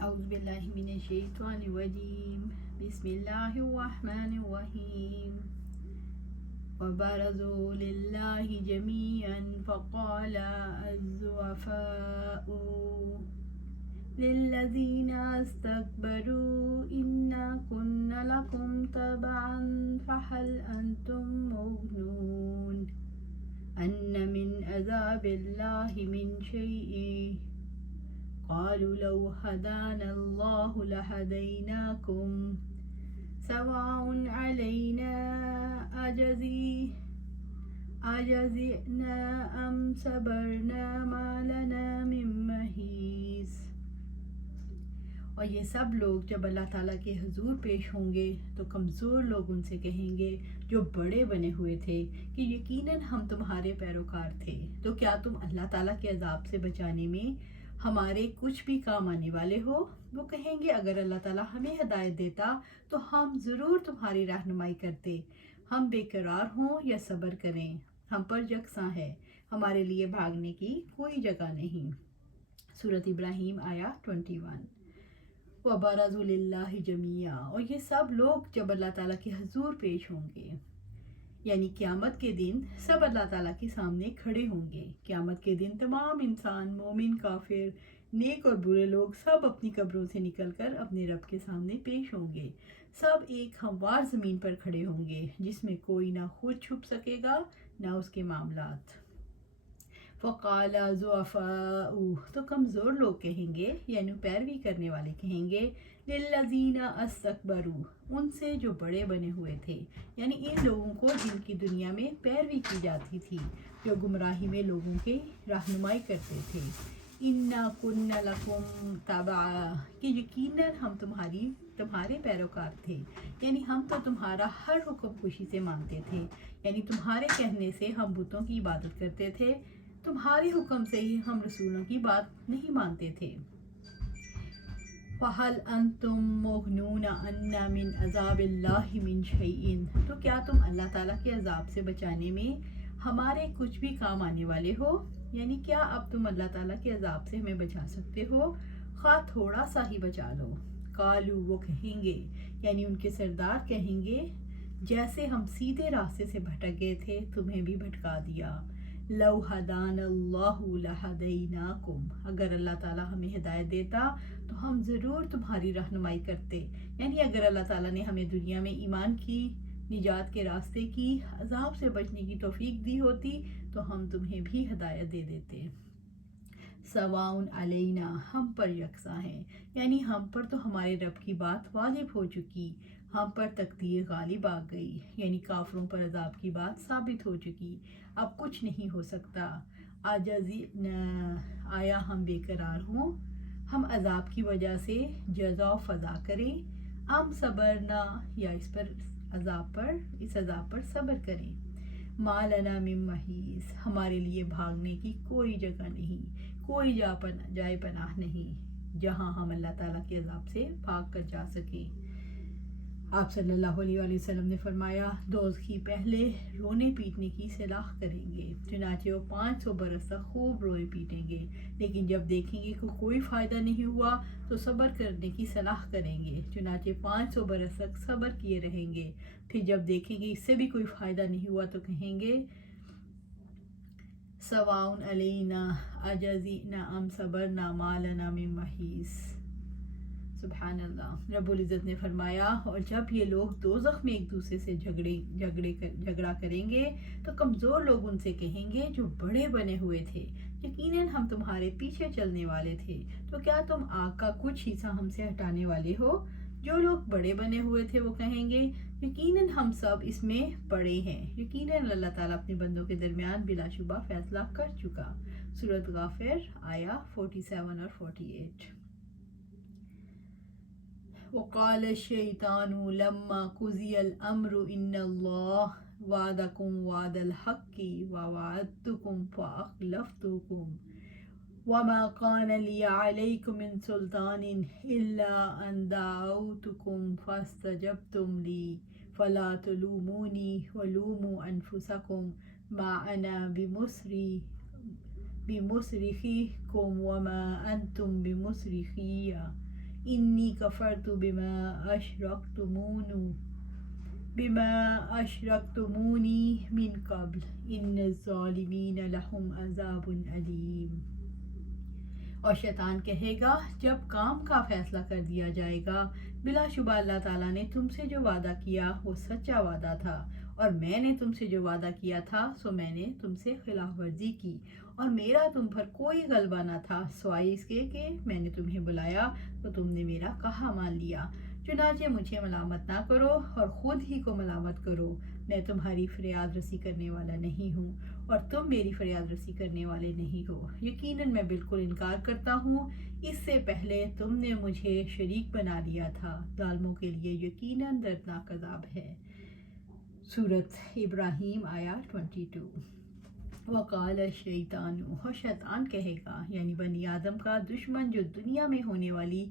أعوذ بالله من الشيطان الرجيم بسم الله الرحمن الرحيم وبرزوا لله جميعا فقال الضعفاء للذين استكبروا إنا كنا لكم تبعا فهل أنتم مغنون أن من عذاب الله من شيء قالوا لو هدانا الله لهديناكم سواء علينا أجزعنا أم صبرنا ما لنا من محيص۔ اور یہ سب لوگ جب اللہ تعالیٰ کے حضور پیش ہوں گے تو کمزور لوگ ان سے کہیں گے جو بڑے بنے ہوئے تھے کہ یقیناً ہم تمہارے پیروکار تھے، تو کیا تم اللہ تعالیٰ کے عذاب سے بچانے میں ہمارے کچھ بھی کام آنے والے ہو؟ وہ کہیں گے اگر اللہ تعالیٰ ہمیں ہدایت دیتا تو ہم ضرور تمہاری رہنمائی کرتے، ہم بے قرار ہوں یا صبر کریں، ہم پر یکساں ہے، ہمارے لیے بھاگنے کی کوئی جگہ نہیں۔ سورۃ ابراہیم آیا 21۔ وَبَرَزُوا لِلَّهِ جَمِيعًا، اور یہ سب لوگ جب اللہ تعالیٰ کے حضور پیش ہوں گے، یعنی قیامت کے دن سب اللہ تعالیٰ کے سامنے کھڑے ہوں گے۔ قیامت کے دن تمام انسان، مومن، کافر، نیک اور برے لوگ سب اپنی قبروں سے نکل کر اپنے رب کے سامنے پیش ہوں گے۔ سب ایک ہموار زمین پر کھڑے ہوں گے جس میں کوئی نہ خود چھپ سکے گا نہ اس کے معاملات۔ فقال ضعفاء، تو کمزور لوگ کہیں گے، یعنی پیروی کرنے والے کہیں گے، للذین استکبروا، ان سے جو بڑے بنے ہوئے تھے، یعنی ان لوگوں کو جن کی دنیا میں پیروی کی جاتی تھی، جو گمراہی میں لوگوں کے رہنمائی کرتے تھے، انا کنا لکم تبعا، کہ یقیناً ہم تمہارے پیروکار تھے، یعنی ہم تو تمہارا ہر حکم خوشی سے مانتے تھے، یعنی تمہارے کہنے سے ہم بتوں کی عبادت کرتے تھے، تمہارے حکم سے ہی ہم رسولوں کی بات نہیں مانتے تھے۔ فَهَلْ أَنْتُمْ مُغْنُونَ عَنَّا مِنْ عَذَابِ اللَّهِ مِنْ شَيْءٍ، تو کیا تم اللہ تعالیٰ کے عذاب سے بچانے میں ہمارے کچھ بھی کام آنے والے ہو؟ یعنی کیا اب تم اللہ تعالیٰ کے عذاب سے ہمیں بچا سکتے ہو؟ خواہ تھوڑا سا ہی بچا لو۔ قالو، وہ کہیں گے، یعنی ان کے سردار کہیں گے، جیسے ہم سیدھے راستے سے بھٹک گئے تھے تمہیں بھی بھٹکا دیا۔ لو ہدان اللہ لہدیناکم، اگر اللہ تعالیٰ ہمیں ہدایت دیتا تو ہم ضرور تمہاری رہنمائی کرتے، یعنی اگر اللہ تعالیٰ نے ہمیں دنیا میں ایمان کی، نجات کے راستے کی، عذاب سے بچنے کی توفیق دی ہوتی تو ہم تمہیں بھی ہدایت دے دیتے۔ سواء علینا، ہم پر یکساں ہے، یعنی ہم پر تو ہمارے رب کی بات واجب ہو چکی، ہم پر تقدیر غالب آ گئی، یعنی کافروں پر عذاب کی بات ثابت ہو چکی، اب کچھ نہیں ہو سکتا۔ آیا ہم بے قرار ہوں، ہم عذاب کی وجہ سے جزا و فضا کریں، ہم صبرنا، یا اس عذاب پر صبر کریں۔ ما لنا من محیص، ہمارے لیے بھاگنے کی کوئی جگہ نہیں، کوئی جائے پناہ نہیں جہاں ہم اللہ تعالیٰ کے عذاب سے بھاگ کر جا سکیں۔ آپ صلی اللہ علیہ وآلہ وسلم نے فرمایا، دوزخی پہلے رونے پیٹنے کی صلاح کریں گے، چنانچہ وہ 500 برس تک خوب روئے پیٹیں گے، لیکن جب دیکھیں گے کہ کوئی فائدہ نہیں ہوا تو صبر کرنے کی صلاح کریں گے، چنانچہ 500 برس تک صبر کیے رہیں گے، پھر جب دیکھیں گے اس سے بھی کوئی فائدہ نہیں ہوا تو کہیں گے سواء علینا اجزعنا ام صبرنا ما لنا من محیص۔ سبحان اللہ۔ رب العزت نے فرمایا، اور جب یہ لوگ دوزخ میں ایک دوسرے سے جھگڑا کریں گے تو کمزور لوگ ان سے کہیں گے جو بڑے بنے ہوئے تھے، یقیناً ہم تمہارے پیچھے چلنے والے تھے، تو کیا تم آگ کا کچھ حصہ ہم سے ہٹانے والے ہو؟ جو لوگ بڑے بنے ہوئے تھے وہ کہیں گے، یقیناً ہم سب اس میں بڑے ہیں، یقیناً اللہ تعالیٰ اپنے بندوں کے درمیان بلا شبہ فیصلہ کر چکا۔ سورۃ غافر آیا 47 اور 48۔ وقال الشیطان لما قضی الامر ان اللہ وعدکم وعد الحق ووعدتکم فاخلفتکم وما كان لي عليكم من سلطان إلا أن دعوتكم فاستجبتم لي فلا تلوموني ولوموا أنفسكم ما أنا بمصرخكم وما أنتم بمصرخي، انی کفرت بما اشرکتمونی من قبل ان الظالمین لهم عذاب علیم۔ اور شیطان کہے گا جب کام کا فیصلہ کر دیا جائے گا، بلا شبہ اللہ تعالیٰ نے تم سے جو وعدہ کیا وہ سچا وعدہ تھا، اور میں نے تم سے جو وعدہ کیا تھا سو میں نے تم سے خلاف ورزی کی، اور میرا تم پر کوئی غلبہ نہ تھا سوائے اس کے کہ میں نے تمہیں بلایا تو تم نے میرا کہا مان لیا۔ چنانچہ مجھے ملامت نہ کرو اور خود ہی کو ملامت کرو، میں تمہاری فریاد رسی کرنے والا نہیں ہوں اور تم میری فریاد رسی کرنے والے نہیں ہو۔ یقیناً میں بالکل انکار کرتا ہوں، اس سے پہلے تم نے مجھے شریک بنا لیا تھا، ظالموں کے لیے یقیناً دردناک عذاب ہے۔ سورۃ ابراہیم آیات 22۔ وقال الشیطان، اور شیطان کہے گا یعنی بنی آدم کا دشمن جو دنیا میں ہونے والی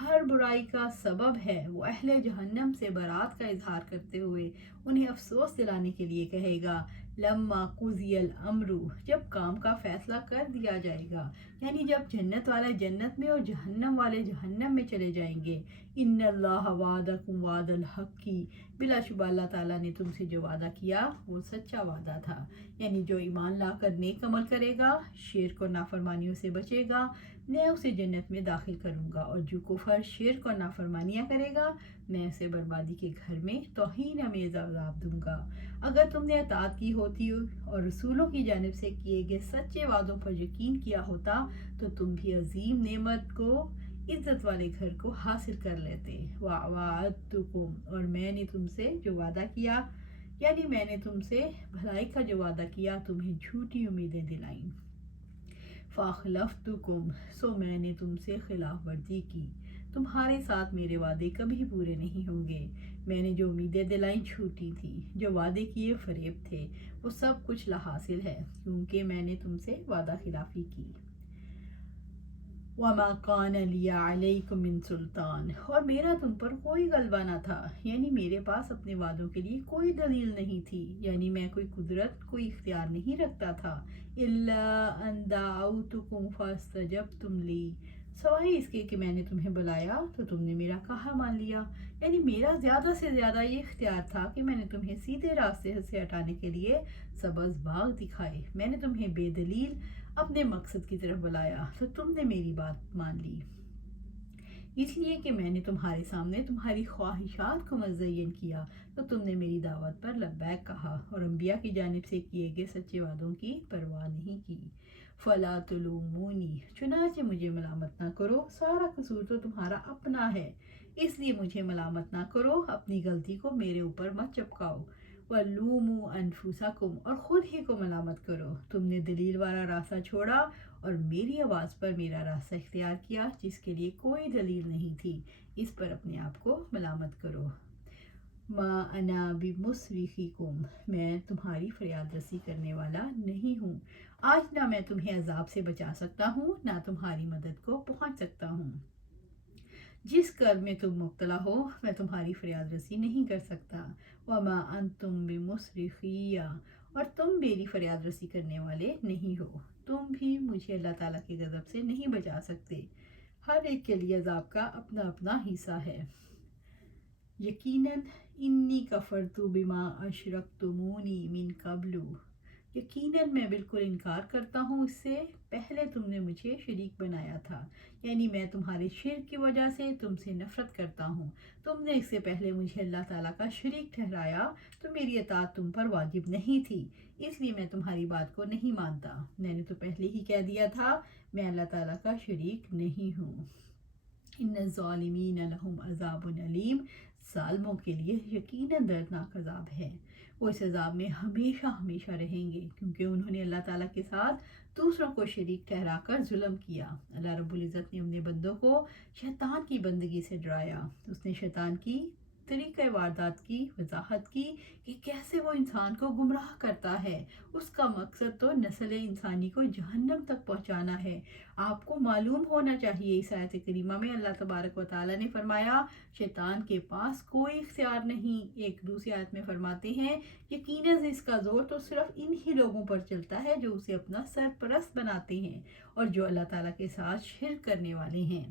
ہر برائی کا سبب ہے، وہ اہل جہنم سے برات کا اظہار کرتے ہوئے انہیں افسوس دلانے کے لیے کہے گا لما قضی الامر، جب کام کا فیصلہ کر دیا جائے گا، یعنی جب جنت والے جنت میں اور جہنم والے جہنم میں چلے جائیں گے، ان اللہ وعدکم وعد الحق کی، بلا شبہ اللہ تعالیٰ نے تم سے جو وعدہ کیا وہ سچا وعدہ تھا، یعنی جو ایمان لا کر نیک عمل کرے گا، شرک اور نافرمانیوں سے بچے گا، میں اسے جنت میں داخل کروں گا، اور جو کفر شرک اور نافرمانیاں کرے گا میں اسے بربادی کے گھر میں توہین امیز عذاب دوں گا۔ اگر تم نے اطاعت کی ہوتی اور رسولوں کی جانب سے کیے گئے سچے وعدوں پر یقین کیا ہوتا تو تم بھی عظیم نعمت کو، عزت والے گھر کو حاصل کر لیتے۔ وعدتکم، اور میں نے تم سے جو وعدہ کیا، یعنی میں نے تم سے بھلائی کا جو وعدہ کیا تمہیں جھوٹی امیدیں دلائیں۔ فاخلفتکم، سو میں نے تم سے خلاف ورزی کی، تمہارے ساتھ میرے وعدے کبھی پورے نہیں ہوں گے، میں نے جو امیدیں دلائیں جھوٹی تھیں، جو وعدے کیے فریب تھے، وہ سب کچھ لاحاصل ہے کیونکہ میں نے تم سے وعدہ خلافی کی۔ وما کان لی علیکم من سلطان، اور میرا تم پر کوئی غلبہ نہ تھا، یعنی میرے پاس اپنے وعدوں کے لیے کوئی دلیل نہیں تھی، یعنی میں کوئی قدرت کوئی اختیار نہیں رکھتا تھا، الا ان دعوتکم فاستجبتم لی، سوائے اس کے کہ میں نے تمہیں بلایا تو تم نے میرا کہا مان لیا، یعنی میرا زیادہ سے زیادہ یہ اختیار تھا کہ میں نے تمہیں سیدھے راستے سے ہٹانے کے لیے سبز باغ دکھائے، میں نے تمہیں بے دلیل اپنے مقصد کی طرف بلایا تو تم نے میری بات مان لی، اس لیے کہ میں نے تمہارے سامنے تمہاری خواہشات کو مزین کیا تو تم نے میری دعوت پر لبیک کہا اور انبیاء کی جانب سے کیے گئے سچے وعدوں کی پرواہ نہیں کی۔ فلا تلومونی، چنانچہ مجھے ملامت نہ کرو، سارا قصور تو تمہارا اپنا ہے، اس لیے مجھے ملامت نہ کرو، اپنی غلطی کو میرے اوپر مت چپکاؤ۔ وَلُومُوا أَنفُسَكُمْ، اور خود ہی کو ملامت کرو، تم نے دلیل والا راستہ چھوڑا اور میری آواز پر میرا راستہ اختیار کیا جس کے لیے کوئی دلیل نہیں تھی، اس پر اپنے آپ کو ملامت کرو۔ ما انا بمصرخکم، میں تمہاری فریاد رسی کرنے والا نہیں ہوں، آج نہ میں تمہیں عذاب سے بچا سکتا ہوں نہ تمہاری مدد کو پہنچ سکتا ہوں، جس کرب میں تم مبتلا ہو میں تمہاری فریاد رسی نہیں کر سکتا۔ وما انتم بمصرخی، اور تم میری فریاد رسی کرنے والے نہیں ہو، تم بھی مجھے اللہ تعالیٰ کے غضب سے نہیں بچا سکتے، ہر ایک کے لیے عذاب کا اپنا اپنا حصہ ہے۔ یقیناً انی کفرت بما اشرکتمونی من قبل، یقیناً میں بالکل انکار کرتا ہوں اس سے پہلے تم نے مجھے شریک بنایا تھا، یعنی میں تمہارے شرک کی وجہ سے تم سے نفرت کرتا ہوں، تم نے اس سے پہلے مجھے اللہ تعالیٰ کا شریک ٹھہرایا تو میری اطاعت تم پر واجب نہیں تھی، اس لیے میں تمہاری بات کو نہیں مانتا، میں نے تو پہلے ہی کہہ دیا تھا میں اللہ تعالیٰ کا شریک نہیں ہوں۔ ان الظالمین لہم عذاب علیم، ظالموں کے لیے یقیناً دردناک عذاب ہے، وہ اس عذاب میں ہمیشہ ہمیشہ رہیں گے کیونکہ انہوں نے اللہ تعالیٰ کے ساتھ دوسروں کو شریک ٹھہرا کر ظلم کیا۔ اللہ رب العزت نے اپنے بندوں کو شیطان کی بندگی سے ڈرایا، اس نے شیطان کی طریقہ واردات کی وضاحت کی کہ کیسے وہ انسان کو گمراہ کرتا ہے، اس کا مقصد تو نسل انسانی کو جہنم تک پہنچانا ہے۔ آپ کو معلوم ہونا چاہیے اس آیت کریمہ میں اللہ تبارک و تعالیٰ نے فرمایا شیطان کے پاس کوئی اختیار نہیں، ایک دوسری آیت میں فرماتے ہیں یقیناً اس کا زور تو صرف انہی لوگوں پر چلتا ہے جو اسے اپنا سرپرست بناتے ہیں اور جو اللہ تعالیٰ کے ساتھ شرک کرنے والے ہیں۔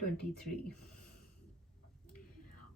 23।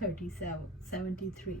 73।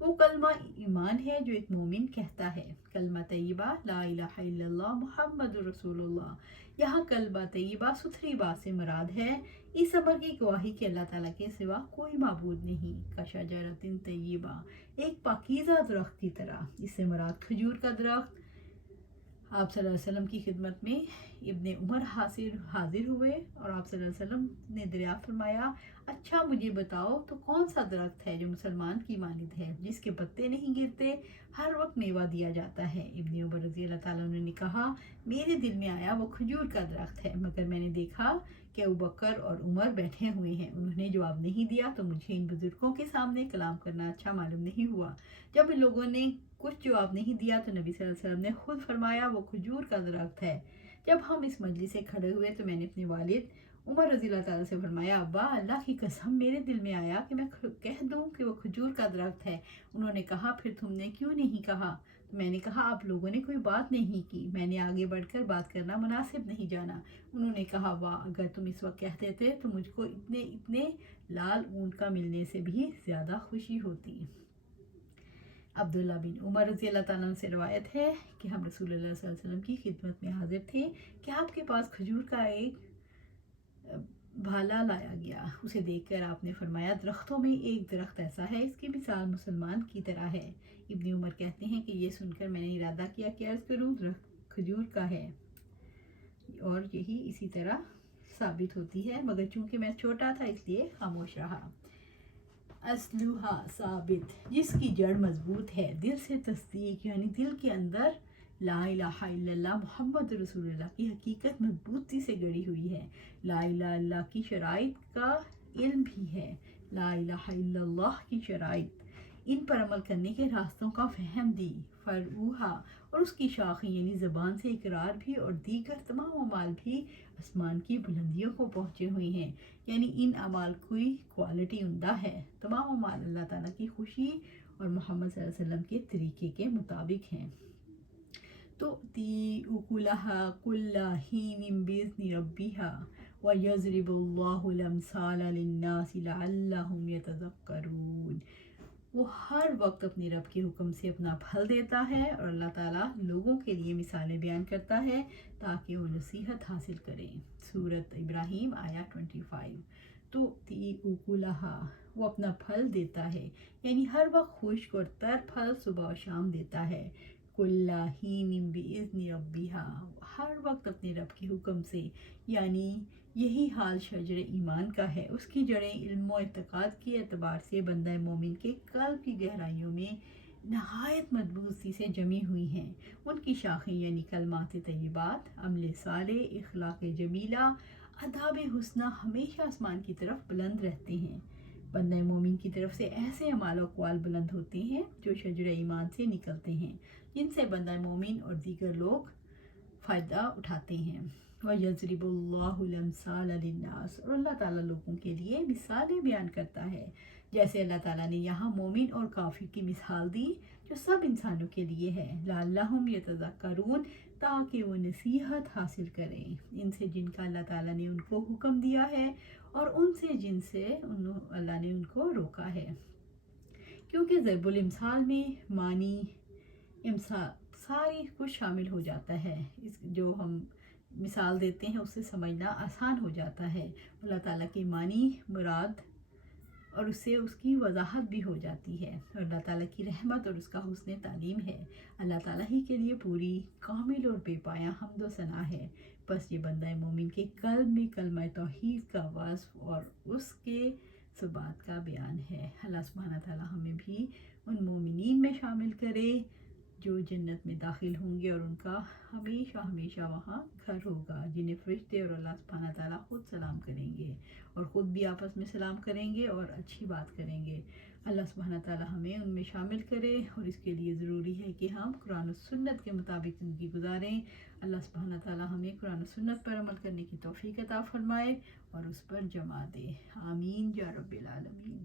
وہ کلمہ ایمان ہے جو ایک مومن کہتا ہے۔ کلمہ طیبہ لا الہ الا اللہ محمد رسول اللہ۔ یہاں کلمہ طیبہ ستھری بات سے مراد ہے، اس امر کی گواہی کہ اللہ تعالیٰ کے سوا کوئی معبود نہیں۔ کشجرۃ طیبہ، ایک پاکیزہ درخت کی طرح، اس سے مراد کھجور کا درخت۔ آپ صلی اللہ علیہ وسلم کی خدمت میں ابن عمر حاضر ہوئے اور آپ صلی اللہ علیہ وسلم نے دریافت فرمایا، اچھا مجھے بتاؤ تو کون سا درخت ہے جو مسلمان کی مانند ہے، جس کے پتے نہیں گرتے، ہر وقت میوہ دیا جاتا ہے؟ ابن عمر رضی اللہ تعالیٰ عنہ نے کہا، میرے دل میں آیا وہ کھجور کا درخت ہے، مگر میں نے دیکھا کہ ابوبکر اور عمر بیٹھے ہوئے ہیں، انہوں نے جواب نہیں دیا، تو مجھے ان بزرگوں کے سامنے کلام کرنا اچھا معلوم نہیں ہوا۔ جب ان لوگوں نے کچھ جواب نہیں دیا تو نبی صلی اللہ علیہ وسلم نے خود فرمایا، وہ کھجور کا درخت ہے۔ جب ہم اس مجلس سے کھڑے ہوئے تو میں نے اپنے والد عمر رضی اللہ تعالیٰ سے فرمایا، ابا اللہ کی قسم میرے دل میں آیا کہ میں کہہ دوں کہ وہ کھجور کا درخت ہے۔ انہوں نے کہا، پھر تم نے کیوں نہیں کہا؟ تو میں نے کہا، آپ لوگوں نے کوئی بات نہیں کی، میں نے آگے بڑھ کر بات کرنا مناسب نہیں جانا۔ انہوں نے کہا، واہ، اگر تم اس وقت کہتے تھے تو مجھ کو اتنے لال اونٹ کا ملنے سے بھی زیادہ خوشی ہوتی۔ عبداللہ بن عمر رضی اللہ تعالیٰ عنہ سے روایت ہے کہ ہم رسول اللہ صلی اللہ علیہ وسلم کی خدمت میں حاضر تھے کہ آپ کے پاس کھجور کا ایک بھالا لایا گیا۔ اسے دیکھ کر آپ نے فرمایا، درختوں میں ایک درخت ایسا ہے، اس کی مثال مسلمان کی طرح ہے۔ ابن عمر کہتے ہیں کہ یہ سن کر میں نے ارادہ کیا کہ عرض کروں، درخت کھجور کا ہے، اور یہی اسی طرح ثابت ہوتی ہے، مگر چونکہ میں چھوٹا تھا اس لیے خاموش رہا۔ اصلھا ثابت، جس کی جڑ مضبوط ہے، دل سے تصدیق، یعنی دل کے اندر لا الہ الا اللہ محمد رسول اللہ کی حقیقت مضبوطی سے گڑی ہوئی ہے۔ لا الہ الا اللہ کی شرائط کا علم بھی ہے، لا الہ الا اللہ کی شرائط، ان پر عمل کرنے کے راستوں کا فہم دی، فرعوہا، اور اس کی شاخیں یعنی زبان سے اقرار بھی، اور دیگر تمام اعمال بھی آسمان کی بلندیوں کو پہنچے ہوئے ہیں، یعنی ان اعمال کی کوالٹی عمدہ ہے، تمام اعمال اللہ تعالیٰ کی خوشی اور محمد صلی اللہ علیہ وسلم کے طریقے کے مطابق ہیں۔ تؤتی اکلہا کل حین بإذن ربہا ویضرب اللہ الامثال للناس لعلہم یتذکرون۔ وہ ہر وقت اپنے رب کے حکم سے اپنا پھل دیتا ہے، اور اللہ تعالیٰ لوگوں کے لیے مثالیں بیان کرتا ہے تاکہ وہ نصیحت حاصل کریں۔ سورۃ ابراہیم آیا 25۔ تؤتی اکلہا، وہ اپنا پھل دیتا ہے، یعنی ہر وقت خشک اور تر پھل صبح و شام دیتا ہے۔ کل حین بإذن ربہا، ہر وقت اپنے رب کے حکم سے، یعنی یہی حال شجر ایمان کا ہے۔ اس کی جڑیں علم و اعتقاد کے اعتبار سے بندہ مومن کے قلب کی گہرائیوں میں نہایت مضبوطی سے جمی ہوئی ہیں۔ ان کی شاخیں یعنی کلمات طیبات، عمل صالح، اخلاق جمیلہ، آداب حسنہ ہمیشہ آسمان کی طرف بلند رہتے ہیں۔ بندہ مومن کی طرف سے ایسے اعمال و اقوال بلند ہوتے ہیں جو شجر ایمان سے نکلتے ہیں، جن سے بندہ مومن اور دیگر لوگ فائدہ اٹھاتے ہیں۔ وَيَضْرِبُ اللَّهُ الْأَمْثَالَ لِلنَّاسِ، اور اللہ تعالیٰ لوگوں کے لیے مثالیں بیان کرتا ہے، جیسے اللہ تعالیٰ نے یہاں مومن اور کافر کی مثال دی جو سب انسانوں کے لیے ہے، لعلہم یتذکرون، تاکہ وہ نصیحت حاصل کریں، ان سے جن کا اللہ تعالیٰ نے ان کو حکم دیا ہے اور ان سے جن سے اللہ نے ان کو روکا ہے۔ کیونکہ ضرب الامثال میں معنی امثال ساری کچھ شامل ہو جاتا ہے، اس جو ہم مثال دیتے ہیں اس سے سمجھنا آسان ہو جاتا ہے، اللہ تعالیٰ کے معنی مراد اور اس سے اس کی وضاحت بھی ہو جاتی ہے، اور اللہ تعالیٰ کی رحمت اور اس کا حسن تعلیم ہے۔ اللہ تعالیٰ ہی کے لیے پوری کامل اور بے پایہ حمد و ثنا ہے۔ بس یہ بندہ مومن کے قلب میں کلمہ توحید کا وصف اور اس کے ثبات کا بیان ہے۔ اللہ سبحانہ تعالیٰ ہمیں بھی ان مومنین میں شامل کرے جو جنت میں داخل ہوں گے، اور ان کا ہمیشہ ہمیشہ وہاں گھر ہوگا، جنہیں فرشتے اور اللہ سبحانہ تعالیٰ خود سلام کریں گے، اور خود بھی آپس میں سلام کریں گے اور اچھی بات کریں گے۔ اللہ سبحانہ تعالیٰ ہمیں ان میں شامل کرے، اور اس کے لیے ضروری ہے کہ ہم قرآن و سنت کے مطابق زندگی گزاریں۔ اللہ سبحانہ تعالیٰ ہمیں قرآن و سنت پر عمل کرنے کی توفیق عطا فرمائے اور اس پر جمع دے۔ آمین یا رب العالمین۔